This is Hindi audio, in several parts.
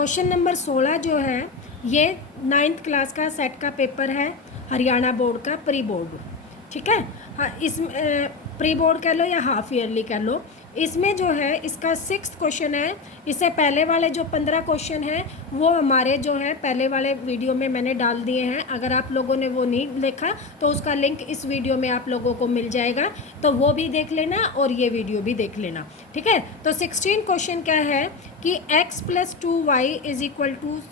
क्वेश्चन नंबर 16 जो है ये 9th क्लास का सेट का पेपर है, हरियाणा बोर्ड का प्री बोर्ड। ठीक है, हाँ, इस प्री बोर्ड कह लो या हाफ ईयरली कह लो। इसमें जो है इसका 6th क्वेश्चन है। इससे पहले वाले जो 15 क्वेश्चन हैं वो हमारे जो है पहले वाले वीडियो में मैंने डाल दिए हैं। अगर आप लोगों ने वो नहीं देखा तो उसका लिंक इस वीडियो में आप लोगों को मिल जाएगा, तो वो भी देख लेना और ये वीडियो भी देख लेना। ठीक है, तो 16 क्वेश्चन क्या है कि x + 2y =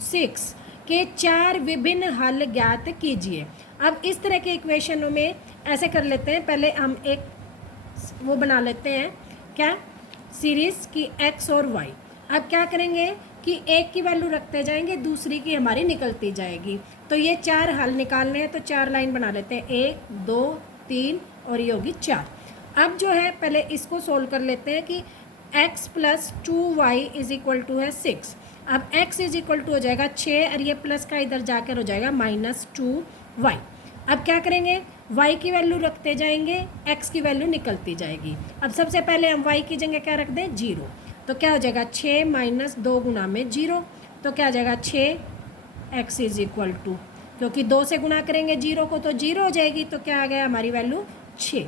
6 के 4 विभिन्न हल ज्ञात कीजिए। अब इस तरह के इक्वेशनों में ऐसे कर लेते हैं, पहले हम एक वो बना लेते हैं, क्या सीरीज़ की x और y। अब क्या करेंगे कि एक की वैल्यू रखते जाएंगे, दूसरी की हमारी निकलती जाएगी। तो ये 4 हल निकालने हैं, तो 4 लाइन बना लेते हैं, 1 2 3 और ये होगी 4। अब जो है पहले इसको सोल्व कर लेते हैं कि x + 2y = 6। अब x = हो जाएगा 6 और ये प्लस का इधर जाकर हो जाएगा -2y। अब क्या करेंगे, y की वैल्यू रखते जाएंगे, x की वैल्यू निकलती जाएगी। अब सबसे पहले हम y की जगह क्या रख दें, 0। तो क्या हो जाएगा 6 - 2 गुना में 0, तो क्या हो जाएगा 6x = क्योंकि 2 से गुना करेंगे 0 को तो 0 हो जाएगी, तो क्या आ गया हमारी वैल्यू 6।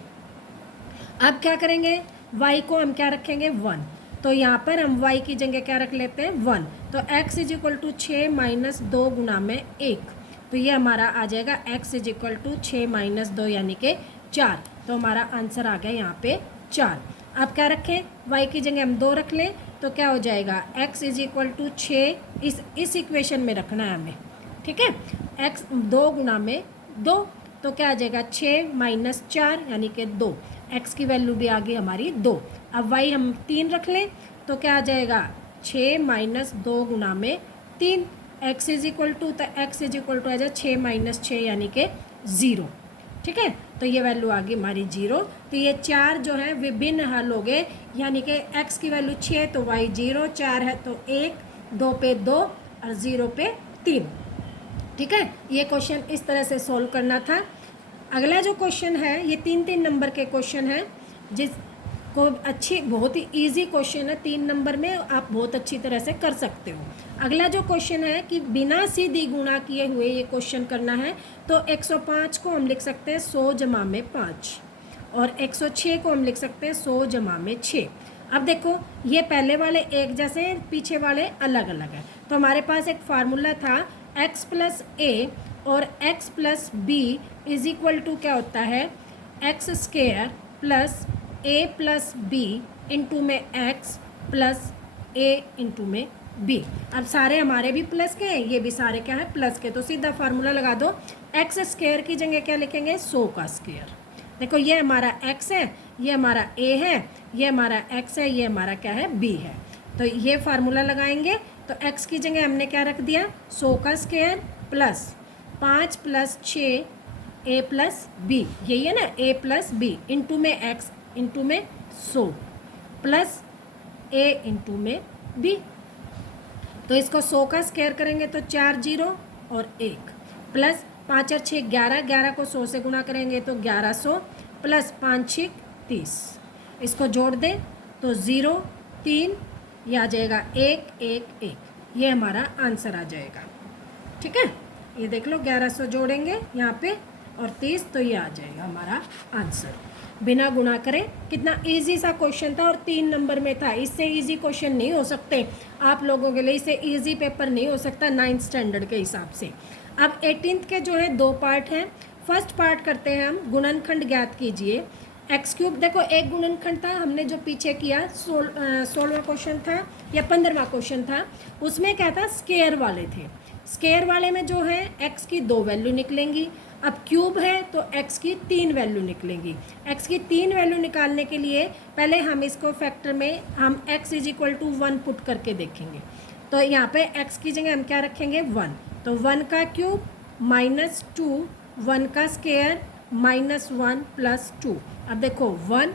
अब क्या करेंगे, y को हम क्या रखेंगे 1, तो यहाँ पर हम y की जगह क्या रख लेते हैं 1। तो x = 6 - 2 गुना में 1, तो ये हमारा आ जाएगा x = 6 - 2 यानी कि 4। तो हमारा आंसर आ गया यहाँ पे 4। अब क्या रखें, y की जगह हम 2 रख लें, तो क्या हो जाएगा x = 6, इस इक्वेशन में रखना है हमें। ठीक है, x 2 गुना में 2, तो क्या आ जाएगा 6 - 4 यानी कि 2। x की वैल्यू भी आ गई हमारी 2। अब y हम 3 रख लें, तो क्या आ जाएगा 6 - 2 गुना में 3, x = तो x = आ जाए 6 - 6 यानी कि 0। ठीक है, तो ये वैल्यू आ गई हमारी 0। तो ये 4 जो है विभिन्न हल हो गए, यानी कि x की वैल्यू 6 तो y 0, 4 है तो 1, 2 पे 2 और 0 पे 3। ठीक है, ये क्वेश्चन इस तरह से सोल्व करना था। अगला जो क्वेश्चन है ये 3-3 नंबर के क्वेश्चन है, जिसको बहुत ही इजी क्वेश्चन है, 3 नंबर में आप बहुत अच्छी तरह से कर सकते हो। अगला जो क्वेश्चन है कि बिना सीधी गुणा किए हुए ये क्वेश्चन करना है, तो 105 को हम लिख सकते हैं 100 जमा में 5 और 106 को हम लिख सकते हैं 100 जमा में 6। अब देखो ये पहले वाले एक जैसे, पीछे वाले अलग अलग है। तो हमारे पास एक फार्मूला था x + a और x + b = क्या होता है x² + a + b इंटू में x + a इंटू में b। अब सारे हमारे भी प्लस के हैं, ये भी सारे क्या है प्लस के, तो सीधा फार्मूला लगा दो। x² की जगह क्या लिखेंगे 100 का स्क्वायर। देखो ये हमारा x है, ये हमारा a है, ये हमारा x है, ये हमारा क्या है b है। तो ये फार्मूला लगाएंगे, तो x की जगह हमने क्या रख दिया 100 का स्क्वायर प्लस 5 + 6 a + b, यही है ना a + b इंटू में x इंटू में 100 प्लस a इंटू में b। तो इसको 100 का स्क्वायर करेंगे तो 4 0 और 1 प्लस 5 और 6 11, 11 को 100 से गुना करेंगे तो 1100 प्लस 5 6 30। इसको जोड़ दें तो 0 3, ये आ जाएगा 1 1 1, ये हमारा आंसर आ जाएगा। ठीक है, ये देख लो 1100 जोड़ेंगे यहाँ पे और 30, तो ये आ जाएगा हमारा आंसर बिना गुणा करें। कितना इजी सा क्वेश्चन था और 3 नंबर में था, इससे इजी क्वेश्चन नहीं हो सकते आप लोगों के लिए, इससे इजी पेपर नहीं हो सकता 9th स्टैंडर्ड के हिसाब से। अब 18th के जो है 2 पार्ट हैं। फर्स्ट पार्ट करते हैं हम, गुणनखंड ज्ञात कीजिए। x³ देखो एक गुणनखंड था, हमने जो पीछे किया 16वां क्वेश्चन था या 15वां क्वेश्चन था, उसमें क्या था स्क्वायर वाले थे। स्क्वायर वाले में जो है x की 2 वैल्यू निकलेंगी। अब क्यूब है तो x की 3 वैल्यू निकलेंगी। x की 3 वैल्यू निकालने के लिए पहले हम इसको फैक्टर में हम x = 1 पुट करके देखेंगे। तो यहाँ पे x की जगह हम क्या रखेंगे 1, तो 1 का क्यूब -2, 1 का स्क्वायर -1 + 2। अब देखो 1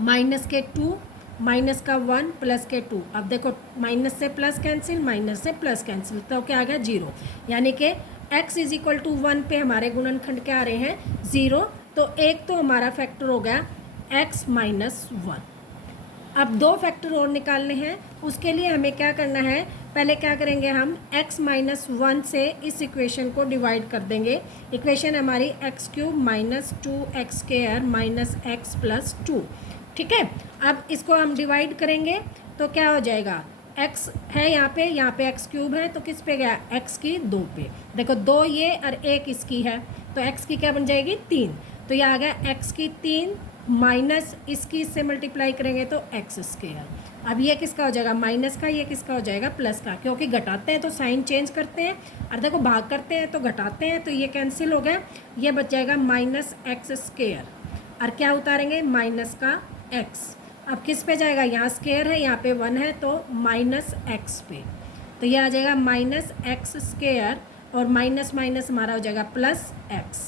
माइनस के 2 माइनस का 1 प्लस के 2। अब देखो माइनस से प्लस कैंसिल, माइनस से प्लस कैंसिल, तो क्या आ गया 0। यानी कि x = 1 पे हमारे गुणनखंड क्या आ रहे हैं 0। तो एक तो हमारा फैक्टर हो गया x - 1। अब 2 फैक्टर और निकालने हैं, उसके लिए हमें क्या करना है, पहले क्या करेंगे हम x-1 से इस इक्वेशन को डिवाइड कर देंगे। इक्वेशन हमारी x³ minus 2x² minus x plus 2, ठीक है। अब इसको हम डिवाइड करेंगे तो क्या हो जाएगा, x है यहाँ पे x³ है तो किस पे गया, x की 2 पे। देखो 2 ये और 1 इसकी है तो x की क्या बन जाएगी 3, तो ये आ गया x की 3 माइनस इसकी, इससे मल्टीप्लाई करेंगे तो x²। अब ये किसका हो जाएगा माइनस का, ये किसका हो जाएगा प्लस का, क्योंकि घटाते हैं तो साइन चेंज करते हैं और देखो भाग करते हैं तो घटाते हैं, तो ये कैंसिल हो गया, ये बच जाएगा माइनस x² और क्या उतारेंगे माइनस का x। अब किस पे जाएगा, यहाँ स्क्वायर है यहाँ पे 1 है तो माइनस x पे, तो ये आ जाएगा माइनस x² और माइनस माइनस हमारा हो जाएगा प्लस x,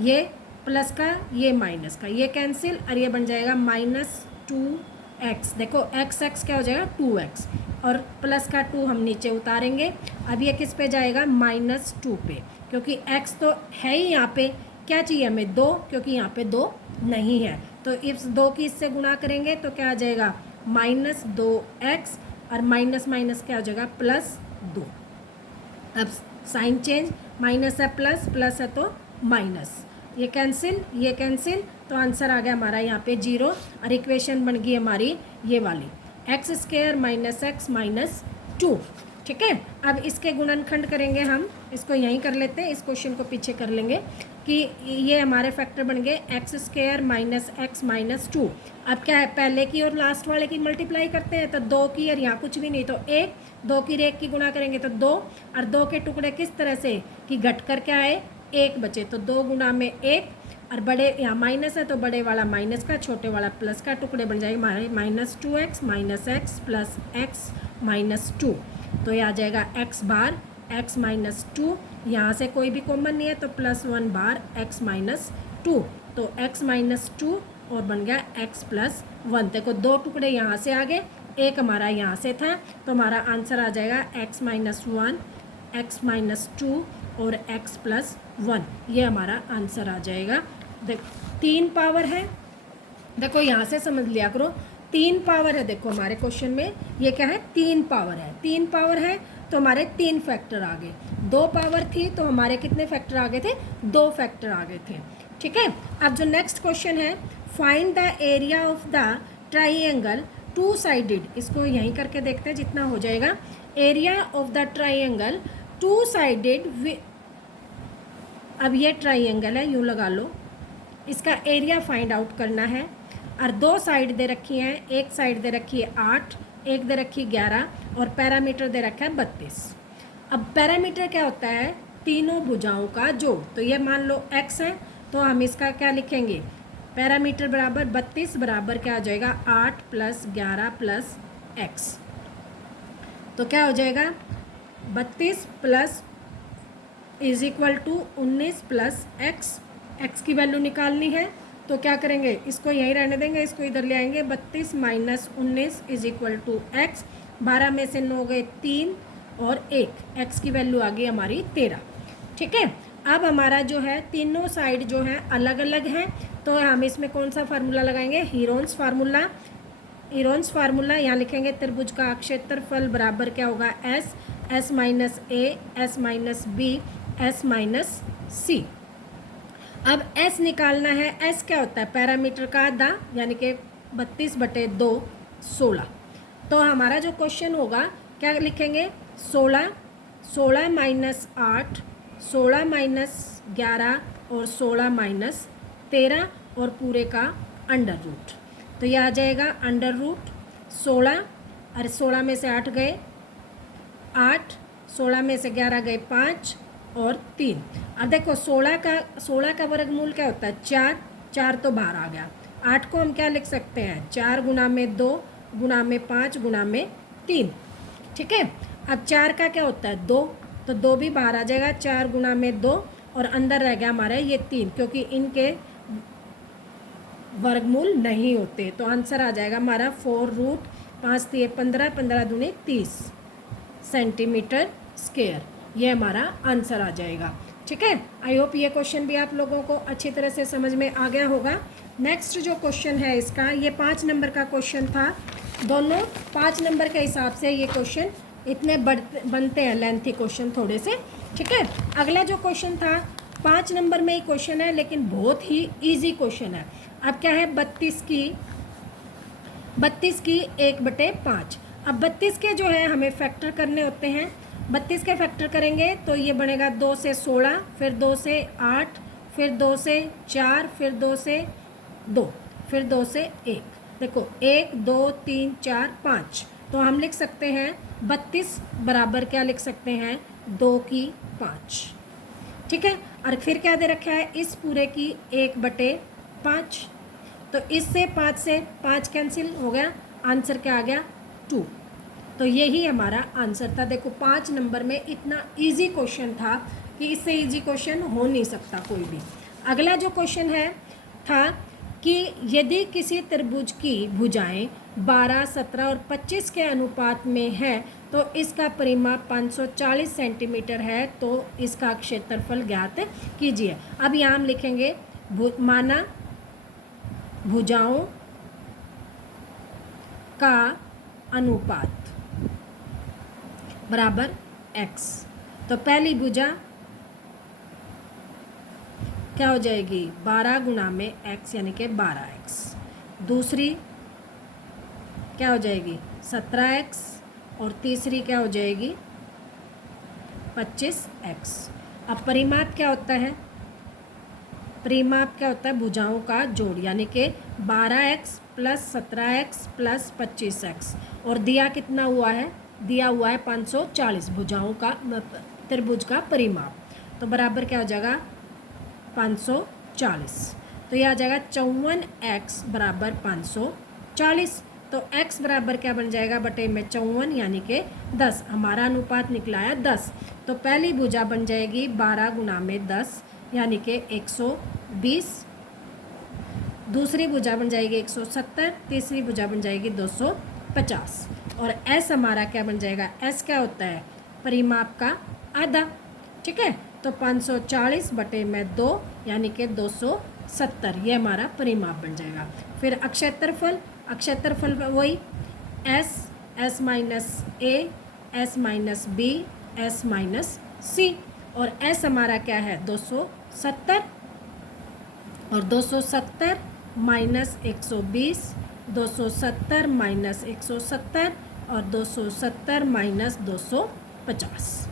ये प्लस का ये माइनस का ये कैंसिल और ये बन जाएगा माइनस 2x। देखो x क्या हो जाएगा 2x और प्लस का 2 हम नीचे उतारेंगे। अब ये किस पे जाएगा माइनस 2 पे, क्योंकि x तो है ही यहाँ पे, क्या चाहिए हमें 2, क्योंकि यहाँ पे 2 नहीं है, तो इस 2 की इससे गुणा करेंगे तो क्या आ जाएगा माइनस 2x और माइनस माइनस क्या हो जाएगा प्लस 2। अब साइन चेंज, माइनस है प्लस, प्लस है तो माइनस, ये कैंसिल, तो आंसर आ गया हमारा यहाँ पे 0 और इक्वेशन बन गई हमारी ये वाली x² माइनस x माइनस 2, ठीक है। अब इसके गुणनखंड करेंगे हम, इसको यहीं कर लेते हैं, इस क्वेश्चन को पीछे कर लेंगे कि ये हमारे फैक्टर बन गए x² माइनस x माइनस 2। अब क्या है, पहले की और लास्ट वाले की मल्टीप्लाई करते हैं तो 2 की और यहाँ कुछ भी नहीं तो 1, 2 की 1 की गुणा करेंगे तो 2 और 2 के टुकड़े किस तरह से कि घट कर क्या आए 1 बचे, तो 2 गुणा में 1 और बड़े यहाँ माइनस है तो बड़े वाला माइनस का छोटे वाला प्लस का, टुकड़े बन जाएगा minus 2x minus x plus x minus 2, तो ये आ जाएगा x बार x माइनस 2, यहाँ से कोई भी कॉमन नहीं है तो प्लस 1 बार x माइनस 2, तो x माइनस 2 और बन गया x प्लस 1। देखो 2 टुकड़े यहाँ से आ गए, एक हमारा यहाँ से था, तो हमारा आंसर आ जाएगा x माइनस 1 x माइनस 2 और x प्लस 1, ये हमारा आंसर आ जाएगा। देखो 3 पावर है, देखो यहाँ से समझ लिया करो 3 पावर है, देखो हमारे क्वेश्चन में ये क्या है 3 पावर है, 3 पावर है तो हमारे 3 फैक्टर आ गए, 2 पावर थी तो हमारे कितने फैक्टर आ गए थे 2 फैक्टर आ गए थे, ठीक है। अब जो नेक्स्ट क्वेश्चन है find the area of the triangle 2 sided, इसको यहीं करके देखते हैं जितना हो जाएगा। Area of the triangle 2 sided, अब ये ट्राइंगल है यूँ लगा लो, इसका एरिया फाइंड आउट करना है और 2 साइड दे रखी हैं, एक साइड दे रखी है 8, एक दे रखी 11 और पैरामीटर दे रखा है 32। अब पैरामीटर क्या होता है तीनों भुजाओं का जोड़, तो ये मान लो x है तो हम इसका क्या लिखेंगे पैरामीटर बराबर 32 बराबर क्या हो जाएगा 8 प्लस 11 प्लस x, तो क्या हो जाएगा 32 plus is equal to 19 plus x की वैल्यू निकालनी है तो क्या करेंगे इसको यहीं रहने देंगे, इसको इधर ले आएंगे 32 minus 19 is equal to x, 12 में से 9 गए 3 और 1, x की वैल्यू आ गई हमारी 13, ठीक है। अब हमारा जो है तीनों साइड जो है अलग अलग हैं तो हम इसमें कौन सा फार्मूला लगाएंगे हीरोन्स फार्मूला, यहाँ लिखेंगे त्रिभुज का क्षेत्रफल बराबर क्या होगा s minus a s minus b s minus c। अब s निकालना है, s क्या होता है पैरामीटर का आधा यानी कि 32/2 16, तो हमारा जो क्वेश्चन होगा क्या लिखेंगे 16 माइनस 8 16 माइनस 11 और 16 माइनस 13 और पूरे का अंडर रूट, तो ये आ जाएगा अंडर रूट 16 और 16 में से 8 गए 8, 16 में से 11 गए 5 और 3। अब देखो 16 का वर्गमूल क्या होता है 4, 4 तो बाहर आ गया, 8 को हम क्या लिख सकते हैं 4 गुना में 2 गुना में 5 गुना में 3, ठीक है। अब 4 का क्या होता है 2, तो 2 भी बाहर आ जाएगा 4 गुना में 2 और अंदर रह गया हमारा ये 3, क्योंकि इनके वर्गमूल नहीं होते, तो आंसर आ जाएगा हमारा 4 रूट 5 3 15 15 दूनी 30 सेंटीमीटर स्क्वायर, ये हमारा आंसर आ जाएगा, ठीक है। आई होप ये क्वेश्चन भी आप लोगों को अच्छी तरह से समझ में आ गया होगा। नेक्स्ट जो क्वेश्चन है इसका, ये 5 नंबर का क्वेश्चन था, दोनों 5 नंबर के हिसाब से ये क्वेश्चन इतने बनते हैं, लेंथी क्वेश्चन थोड़े से। ठीक है, अगला जो क्वेश्चन था 5 नंबर में ही क्वेश्चन है, लेकिन बहुत ही इजी क्वेश्चन है। अब क्या है, 32 की 1/5। अब 32 के जो है हमें फैक्टर करने होते हैं। 32 के फैक्टर करेंगे तो ये बनेगा 2 से 16, फिर 2 से 8, फिर 2 से 4, फिर 2 से 2, फिर 2 से 1। देखो 1 2 3 4 5, तो हम लिख सकते हैं 32 बराबर क्या लिख सकते हैं, 2 की 5। ठीक है, और फिर क्या दे रखा है, इस पूरे की 1/5। तो इससे 5 से 5 कैंसिल हो गया, आंसर क्या आ गया, 2। तो यही हमारा आंसर था। देखो 5 नंबर में इतना इजी क्वेश्चन था कि इससे इजी क्वेश्चन हो नहीं सकता कोई भी। अगला जो क्वेश्चन है था कि यदि किसी त्रिभुज की भुजाएं 12, 17 और 25 के अनुपात में है तो इसका परिमाप 540 सेंटीमीटर है, तो इसका क्षेत्रफल ज्ञात कीजिए। अब यहाँ हम लिखेंगे माना भुजाओं का अनुपात बराबर x। तो पहली भुजा क्या हो जाएगी, 12 गुना में x यानी कि 12x। दूसरी क्या हो जाएगी, 17x। और तीसरी क्या हो जाएगी, 25x। अब परिमाप क्या होता है, परिमाप क्या होता है, भुजाओं का जोड़, यानी कि 12x plus 17x plus 25x। और दिया कितना हुआ है, दिया हुआ है 540 भुजाओं का, त्रिभुज का परिमाप। तो बराबर क्या हो जाएगा, 540। तो यह आ जाएगा 54x बराबर 540। तो x बराबर क्या बन जाएगा, बटे में 54 यानी कि 10। हमारा अनुपात निकला है 10। तो पहली भुजा बन जाएगी 12 गुना में 10 यानी कि 120। दूसरी भुजा बन जाएगी 170। तीसरी भुजा बन जाएगी 250। और s हमारा क्या बन जाएगा, s क्या होता है, परिमाप का आधा। ठीक है, तो 540 बटे में 2 यानी कि 270, ये हमारा परिमाप बन जाएगा। फिर अक्षेत्रफल, अक्षेत्रफल वही s minus a, s minus b, s minus c। और s हमारा क्या है, 270। और 270 माइनस 120, 270 माइनस 170 और 270 माइनस 250।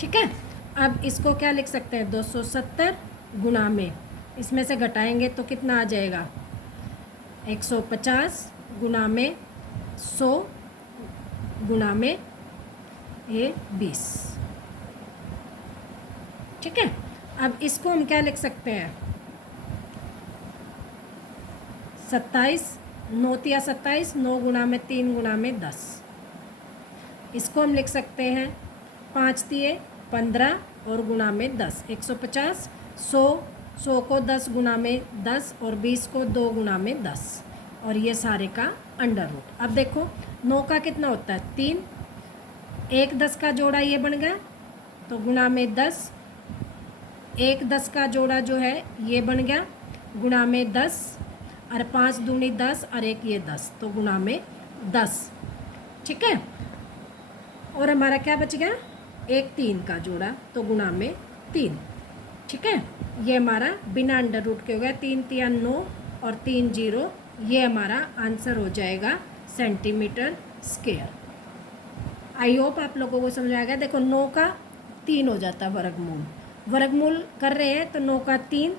ठीक है, अब इसको क्या लिख सकते हैं, 270 गुना में, इसमें से घटाएंगे तो कितना आ जाएगा, 150 गुना में 100 गुना में ये 20। ठीक है, अब इसको हम क्या लिख सकते हैं, 27, 9 तिया 27, 9 गुना में 3 गुना में 10। इसको हम लिख सकते हैं 5 तिये 15 और गुना में 10, 150, 100 को 10 गुना में 10 और 20 को 2 गुना में 10, और ये सारे का अंडर रूट। अब देखो 9 का कितना होता है, 3, 1 10 का जोड़ा ये बन गया, तो गुना में 10, 1 10 का जोड़ा जो है ये बन गया, गुना में 10, और 5 दूनी 10 और 1 ये 10, तो गुना में 10। ठीक है, और हमारा क्या बच गया, 1 3 का जोड़ा, तो गुना में 3। ठीक है, ये हमारा बिना अंडर रूट के हो गया, 3 तिया 9 और 3 0, ये हमारा आंसर हो जाएगा सेंटीमीटर स्क्वायर। आई होप आप लोगों को समझ आएगा। देखो 9 का 3 हो जाता है वर्गमूल, वर्गमूल कर रहे हैं तो 9 का 3,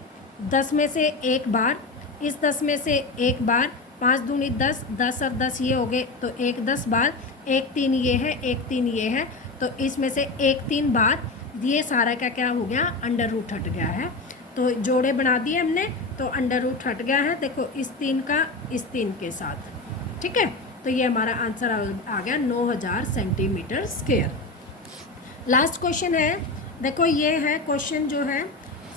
10 में से 1 बार, इस 10 में से 1 बार, 5 दूनी 10, 10 और 10 ये हो गए, तो 1 10 बार, 1 3 ये है, 1 3 ये है, तो इसमें से 1 3 बार, ये सारा का क्या हो गया, अंडर रूट हट गया है। तो जोड़े बना दिए हमने, तो अंडर रूट हट गया है, देखो इस 3 का इस 3 के साथ। ठीक है, तो ये हमारा आंसर आ गया 9000 सेंटीमीटर स्क्वायर। लास्ट क्वेश्चन है, देखो ये है क्वेश्चन जो है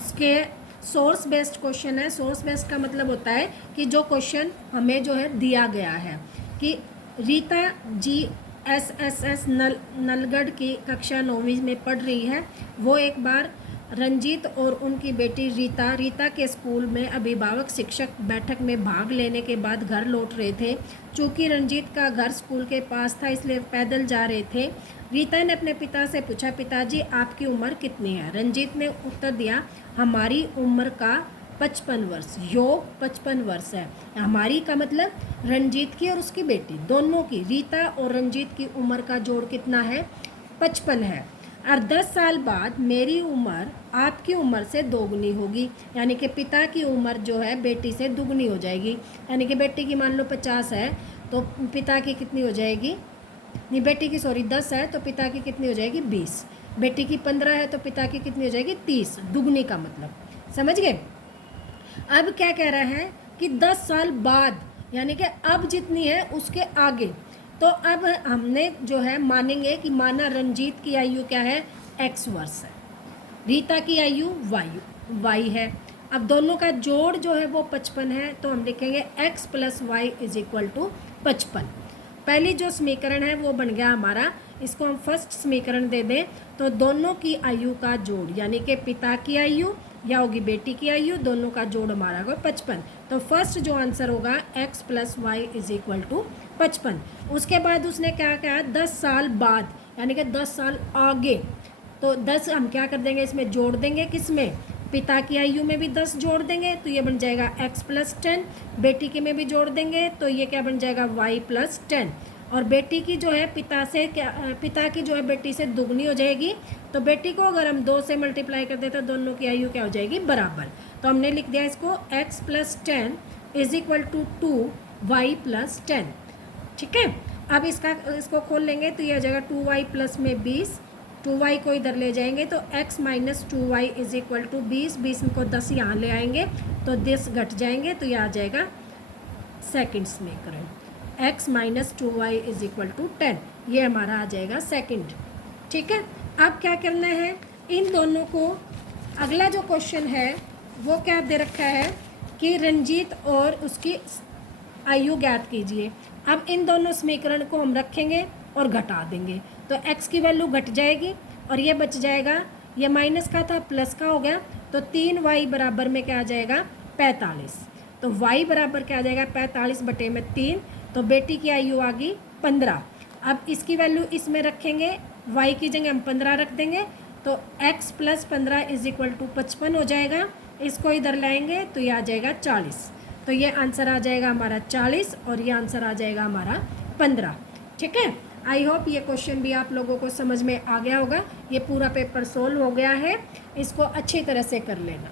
स्क्वायर सोर्स बेस्ड क्वेश्चन है। सोर्स बेस्ड का मतलब होता है कि जो क्वेश्चन हमें जो है दिया गया है कि रीता जी SSS नलगढ़ की कक्षा 9वीं में पढ़ रही है, वो एक बार रंजीत और उनकी बेटी रीता के स्कूल में अभिभावक शिक्षक बैठक में भाग लेने के बाद घर लौट रहे थे। चूँकि रंजीत का घर स्कूल के पास था इसलिए पैदल जा रहे थे। रीता ने अपने पिता से पूछा, पिताजी आपकी उम्र कितनी है? रंजीत ने उत्तर दिया, हमारी उम्र का 55 वर्ष। योग 55 वर्ष है। हमारी का मतलब रंजीत की और उसकी बेटी दोनों की, रीता और रंजीत की उम्र का जोड़ कितना है? 55 है। और 10 साल बाद मेरी उम्र आपकी उम्र से दोगुनी होगी, यानी कि पिता की उम्र जो है बेटी से दुगनी हो जाएगी। यानी कि बेटी की मान लो 50 है तो पिता की कितनी हो जाएगी? नहीं, बेटी की 10 है तो पिता की कितनी हो जाएगी? 20। बेटी की 15 है तो पिता की कितनी हो जाएगी? 30। दुगनी का मतलब, समझ गए? अब क्या कह रहा है कि 10 साल बाद, यानी कि अब जितनी है उसके आगे। तो अब हमने जो है मानेंगे कि माना रंजीत की आयु क्या है? x वर्ष है, रीता की आयु y है। अब दोनों का जोड़ जो है वो 55 है, तो हम लिखेंगे x + y = 55। पहली जो समीकरण है वो बन गया हमारा, इसको हम फर्स्ट समीकरण दे दें तो दोनों की आयु का जोड़, यानी कि पिता की आयु या होगी बेटी की आयु, दोनों का जोड़ हमारा होगा 55। तो फर्स्ट जो आंसर होगा x + y = 55। उसके बाद उसने क्या कहा? 10 साल बाद, यानी कि 10 साल आगे। तो 10 हम क्या कर देंगे? इसमें जोड़ देंगे, किस में? पिता की आयु में भी 10 जोड़ देंगे तो ये बन जाएगा x + 10। बेटी के में भी जोड़ देंगे तो ये क्या बन जाएगा? y + 10। और बेटी की जो है पिता की जो है बेटी से दुगनी हो जाएगी। तो बेटी को अगर हम 2 से मल्टीप्लाई कर दें तो दोनों की आयु क्या हो जाएगी? बराबर। तो हमने लिख दिया इसको x + 10 = 2y + 10। ठीक है। अब इसको खोल लेंगे तो ये हो जाएगा 2y + में 20, 2y को इधर ले जाएंगे तो x - 2y = 20, 20 को 10 यहाँ ले आएंगे तो 10 घट जाएंगे तो ये आ जाएगा सेकंड समीकरण, x - 2y = 10। ये हमारा आ जाएगा सेकंड। ठीक है। अब क्या करना है? इन दोनों को, अगला जो क्वेश्चन है वो क्या दे रखा है कि रंजीत और उसकी आयु ज्ञात कीजिए। अब इन दोनों समीकरण को हम रखेंगे और घटा देंगे तो x की वैल्यू घट जाएगी और ये बच जाएगा, ये माइनस का था प्लस का हो गया तो 3y बराबर में क्या आ जाएगा? 45। तो y बराबर क्या आ जाएगा? 45/3। तो बेटी की आयु आ गई 15। अब इसकी वैल्यू इसमें रखेंगे, y की जगह हम 15 रख देंगे तो x + 15 = 55 हो जाएगा। इसको इधर लाएंगे तो ये आ जाएगा 40। तो ये आंसर आ जाएगा हमारा 40 और ये आंसर आ जाएगा हमारा 15। ठीक है। आई होप ये क्वेश्चन भी आप लोगों को समझ में आ गया होगा। ये पूरा पेपर सोल्व हो गया है, इसको अच्छी तरह से कर लेना।